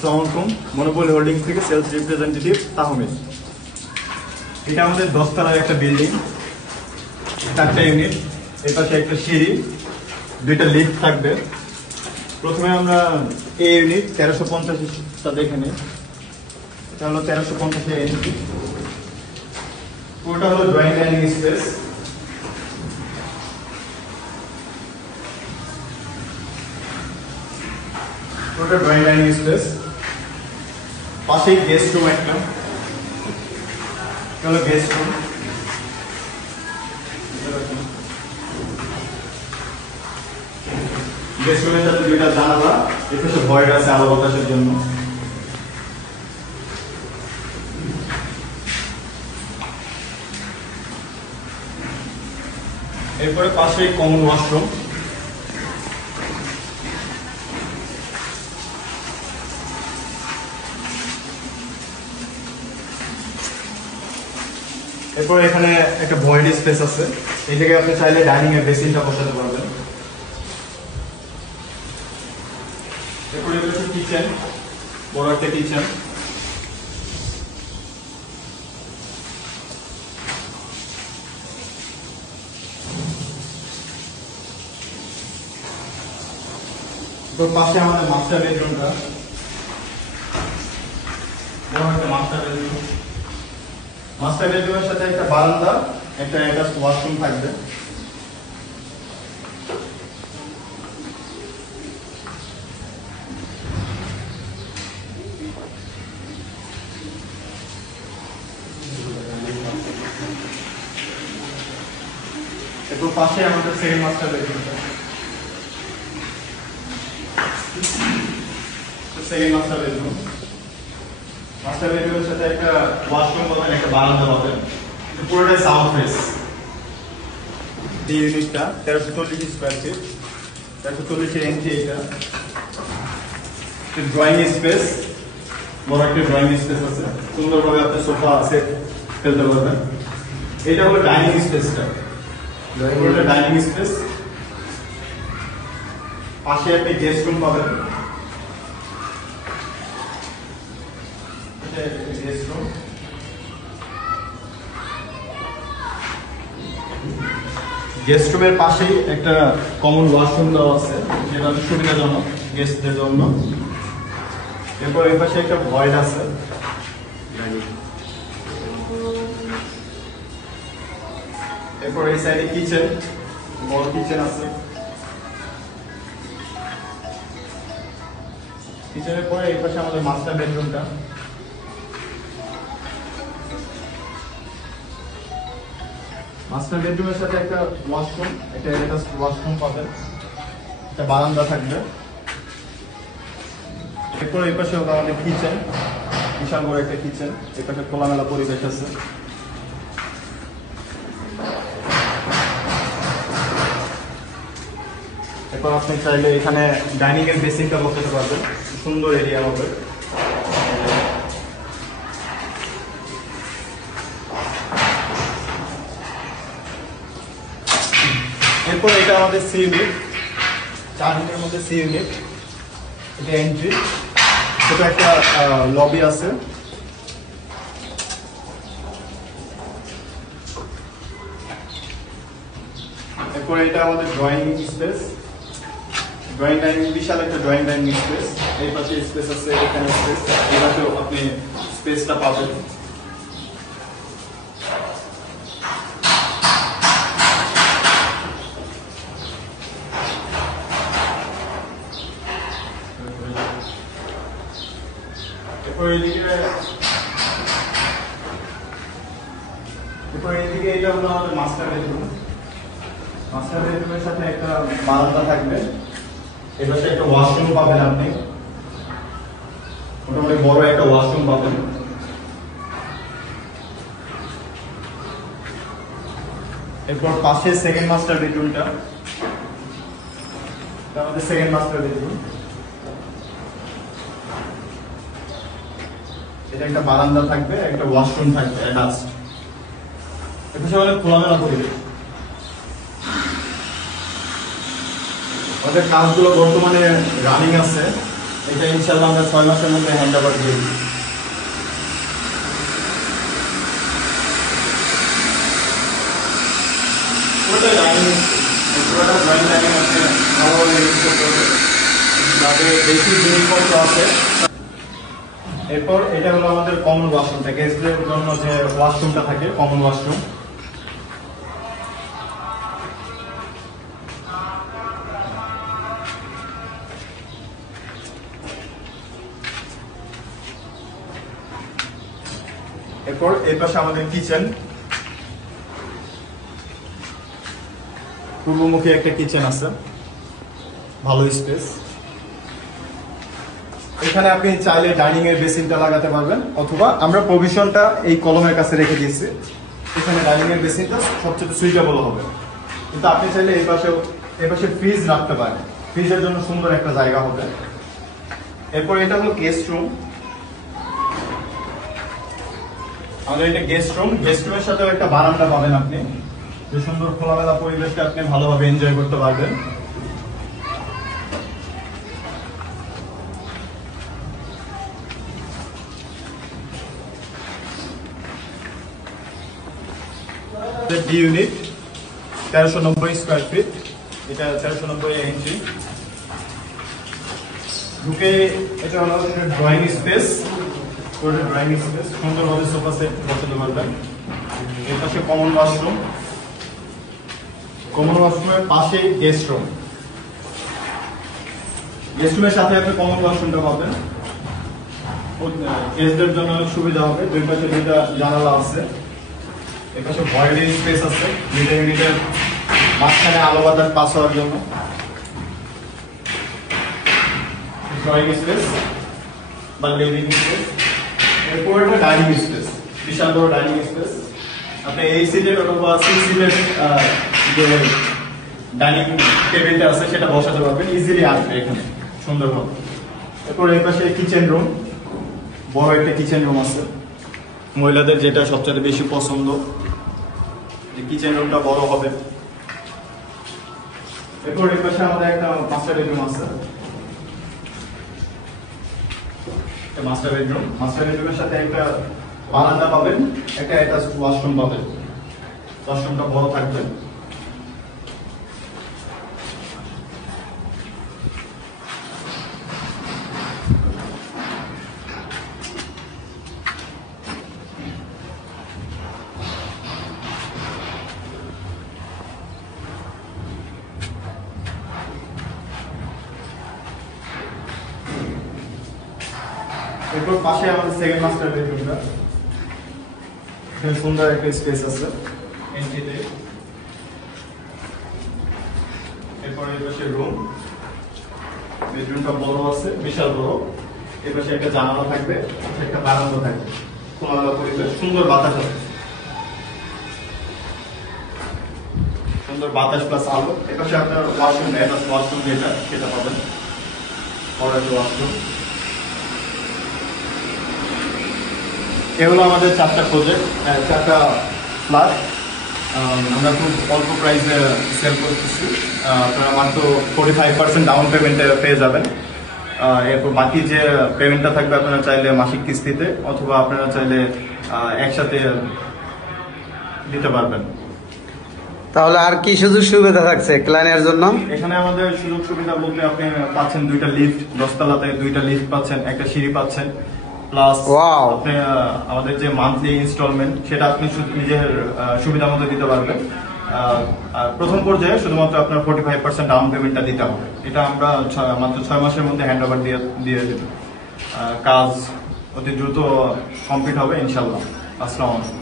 আসসালামু আলাইকুম, monopoly holdings থেকে সেলস রিপ্রেজেন্টেটিভ তাহমিদ। এটা আমাদের 10 তলার একটা বিল্ডিং, 4টা ইউনিট, এর পাশে একটা সিঁড়ি, 2টা লিফট থাকবে। প্রথমে আমরা এই ইউনিট 1350টা দেখে নিই। এটা হলো 1350 ইউনিট, পুরোটা হলো ড্রয়িং ডাইনিং স্পেস। পুরোটা ড্রয়িং ডাইনিং স্পেস, পাশেই গেস্ট রুম একটা, হলো গেস্ট রুম। গেস্ট রুমের সাথে 2টা জানালা, এখানে ভয়েড আছে আলো বাতাসের জন্য। এরপরে পাশে কমন ওয়াশরুম। এরপর এখানে একটা ভয়েড স্পেস আছে, এই জায়গায় আপনি চাইলে ডাইনিং এর বেসিনটা বসাতে পারবেন। এরপর এটা হচ্ছে কিচেন, বড় একটা কিচেন। তো পাশে আমাদের মাস্টার বেডরুমটা, বড় একটা মাস্টার বেডরুম। মাস্টার বেডরুমের সাথে একটা বারান্দা, একটা অ্যাটাচড ওয়াশরুম থাকবে। এরপর পাশে আমাদের সেকেন্ড মাস্টার বেডরুমটা, সেকেন্ড মাস্টার বেডরুম। মাস্টার বেডরুমের সাথে একটা ওয়াশরুম পাবেন, একটা বারান্দা পাবেন, পুরোটাই সাউথ ফেস। এই ইউনিটটা 1340 স্কয়ার ফিট, 1340 এন্ট্রি। এটা ড্রয়িং স্পেস, বড় একটা ড্রয়িং স্পেস আছে, সুন্দরভাবে আপনি সোফা সেট ফেলতে পারবেন। এটা হলো ডাইনিং স্পেসটা, পুরোটা ডাইনিং স্পেস। পাশে একটা গেস্ট রুম পাবেন, গেস্ট রুম। গেস্ট রুমের পাশেই একটা কমন ওয়াশরুম দেওয়া আছে, যেটা সুবিধাজনক গেস্টদের জন্য। এরপর এই পাশে একটা ভয়েড আছে। এরপর এই সাইডে কিচেন, বড় কিচেন আছে। কিচেনের পরে এই পাশে আমাদের মাস্টার বেডরুমটা। মাস্টার বেডরুমের সাথে একটা ওয়াশরুম, একটা অ্যাটাচড ওয়াশরুম পাবেন, একটা বারান্দা থাকবে। এরপর এই পাশে হলো আমাদের কিচেন, বিশাল বড় একটা কিচেন, এই পাশে খোলামেলা পরিবেশ আছে। এরপর আপনি চাইলে এখানে ডাইনিং এর বেসিনটা বসাতে পারবেন, সুন্দর এরিয়া হবে। এরপর এটা আমাদের সি ইউনিট, 4 ইউনিটের মধ্যে সি ইউনিট। এটা এন্ট্রি, ছোট একটা লবি আছে। এরপর এটা আমাদের ড্রয়িং স্পেস, ড্রয়িং ডাইনিং, বিশাল একটা ড্রয়িং ডাইনিং স্পেস। এই পাশে স্পেস আছে, এখানে স্পেস, এই পাশেও আপনি স্পেসটা পাবেন। এরপর এদিকে এটা হলো আমাদের মাস্টার বেডরুম। মাস্টার বেডরুমের সাথে একটা বারান্দা থাকবে, এর পাশে একটা ওয়াশরুম পাবেন আপনি, মোটামুটি বড় একটা ওয়াশরুম পাবেন। এরপর পাশে সেকেন্ড মাস্টার বেডরুমটা, আমাদের সেকেন্ড মাস্টার বেডরুম। এটা একটা বারান্দা থাকবে, একটা ওয়াশরুম থাকবে অ্যাটাচড। এটা অনেক খোলামেলা পরিবেশ। আমাদের কাজগুলো বর্তমানে রানিং আছে, এটা ইনশাআল্লাহ আমরা 6 মাসের মধ্যে হ্যান্ড ওভার দিয়ে দিই। পুরোটা ডাইনিং, পুরোটা জয়েন্ট ডাইনিং আছে, ভালোভাবে ইউজ করতে হবে, যাতে বেশি জিনিসপত্র আছে। এরপর এটা হলো আমাদের কমন ওয়াশরুমটা, গেস্টদের জন্য যে ওয়াশরুমটা থাকে, কমন ওয়াশরুম। এরপর এই পাশে আমাদের কিচেন, পূর্বমুখী একটা কিচেন আছে, ভালো স্পেস। এখানে আপনি চাইলে ডাইনিং এর বেসিনটা লাগাতে পারবেন, অথবা আমরা প্রভিশনটা এই কলমের কাছে রেখে দিয়েছি, এখানে ডাইনিং এর বেসিনটা সবচেয়ে সুইটেবল হবে। কিন্তু আপনি চাইলে এই পাশে ফ্রিজ রাখতে পারেন, ফ্রিজের জন্য সুন্দর একটা জায়গা হবে। এরপর এটা হলো গেস্ট রুম। আমাদের এটা গেস্ট রুম, গেস্ট রুমের সাথে একটা বারান্দা পাবেন আপনি, যে সুন্দর খোলামেলা পরিবেশটা আপনি ভালোভাবে এনজয় করতে পারবেন। ডি ইউনিট 1390 স্কয়ার ফিট, এটা 1390 এন্ট্রি। ঢুকে এটা হলো ড্রয়িং স্পেস, ড্রয়িং স্পেস, সুন্দরভাবে সোফা সেট বসাতে পারবেন। এর পাশে কমন ওয়াশরুম, কমন ওয়াশরুমের পাশে গেস্ট রুম, গেস্ট রুমের সাথে আপনি কমন ওয়াশরুমটা পাবেন, গেস্টদের জন্য সুবিধা হবে। দুই পাশে দুইটা জানালা আছে, এর পাশে ভয়েডিং স্পেস আছে, দুইটা ইউনিটের মাঝখানে আলো বাতাস পাস হওয়ার জন্য। ড্রয়িং স্পেস বা লিভিং স্পেস। এরপর একটা ডাইনিং স্পেস, বিশাল বড় ডাইনিং স্পেস। আপনি এই সিটের অথবা 6 সিটের যে ডাইনিং টেবিলটা আছে সেটা বসাতে পারবেন, ইজিলি আসবে এখানে সুন্দরভাবে। এরপর এই পাশে কিচেন রুম, বড় একটা কিচেন রুম আছে, মহিলাদের যেটা সবচেয়ে বেশি পছন্দ, যে কিচেন রুমটা বড় হবে। এরপর এই পাশে আমাদের একটা মাস্টার বেডরুম আছে, মাস্টার বেডরুম, মাস্টার বেডরুমের সাথে একটা বারান্দা পাবেন, একটা অ্যাটাচ ওয়াশরুম পাবেন, ওয়াশরুমটা বড় থাকবে। এরপর পাশে আমাদের সেকেন্ড মাস্টার বেডরুমটা, এখানে সুন্দর একটা স্পেস আছে এন্ট্রিতে। এরপর এই পাশে রুম, বেডরুমটা বড় আছে, বিশাল বড়। এই পাশে একটা জানালা থাকবে, একটা বারান্দা থাকবে, খোলামেলা পরিবেশ, সুন্দর বাতাস আছে, সুন্দর বাতাস প্লাস আলো। এই পাশে আপনার ওয়াশরুম, ওয়াশরুম যেটা সেটা পাবেন, বড় একটা ওয়াশরুম। এগুলো আমাদের 4টা প্রজেক্ট, 4টা ফ্ল্যাট আমরা খুব অল্প প্রাইসে সেল করতেছি। আপনারা মাত্র 45% ডাউন পেমেন্টে পেয়ে যাবেন। এরপর বাকি যে পেমেন্টটা থাকবে আপনারা চাইলে মাসিক কিস্তিতে, অথবা আপনারা চাইলে একসাথে দিতে পারবেন। তাহলে আর কি সুযোগ সুবিধা থাকছে ক্লায়েন্টের জন্য? এখানে আমাদের সুযোগ সুবিধা বলতে আপনি পাচ্ছেন 2টা লিফট, 10 তলাতে 2টা লিফট পাচ্ছেন, একটা সিঁড়ি পাচ্ছেন, প্লাস আপনি আমাদের যে মান্থলি ইনস্টলমেন্ট সেটা আপনি নিজের সুবিধা মতো দিতে পারবেন। প্রথম পর্যায়ে শুধুমাত্র আপনার 45% ডাউন পেমেন্টটা দিতে হবে। এটা আমরা মাত্র 6 মাসের মধ্যে হ্যান্ড ওভার দিয়ে দেব। কাজ অতি দ্রুত কমপ্লিট হবে ইনশাল্লাহ। আসসালামু আলাইকুম।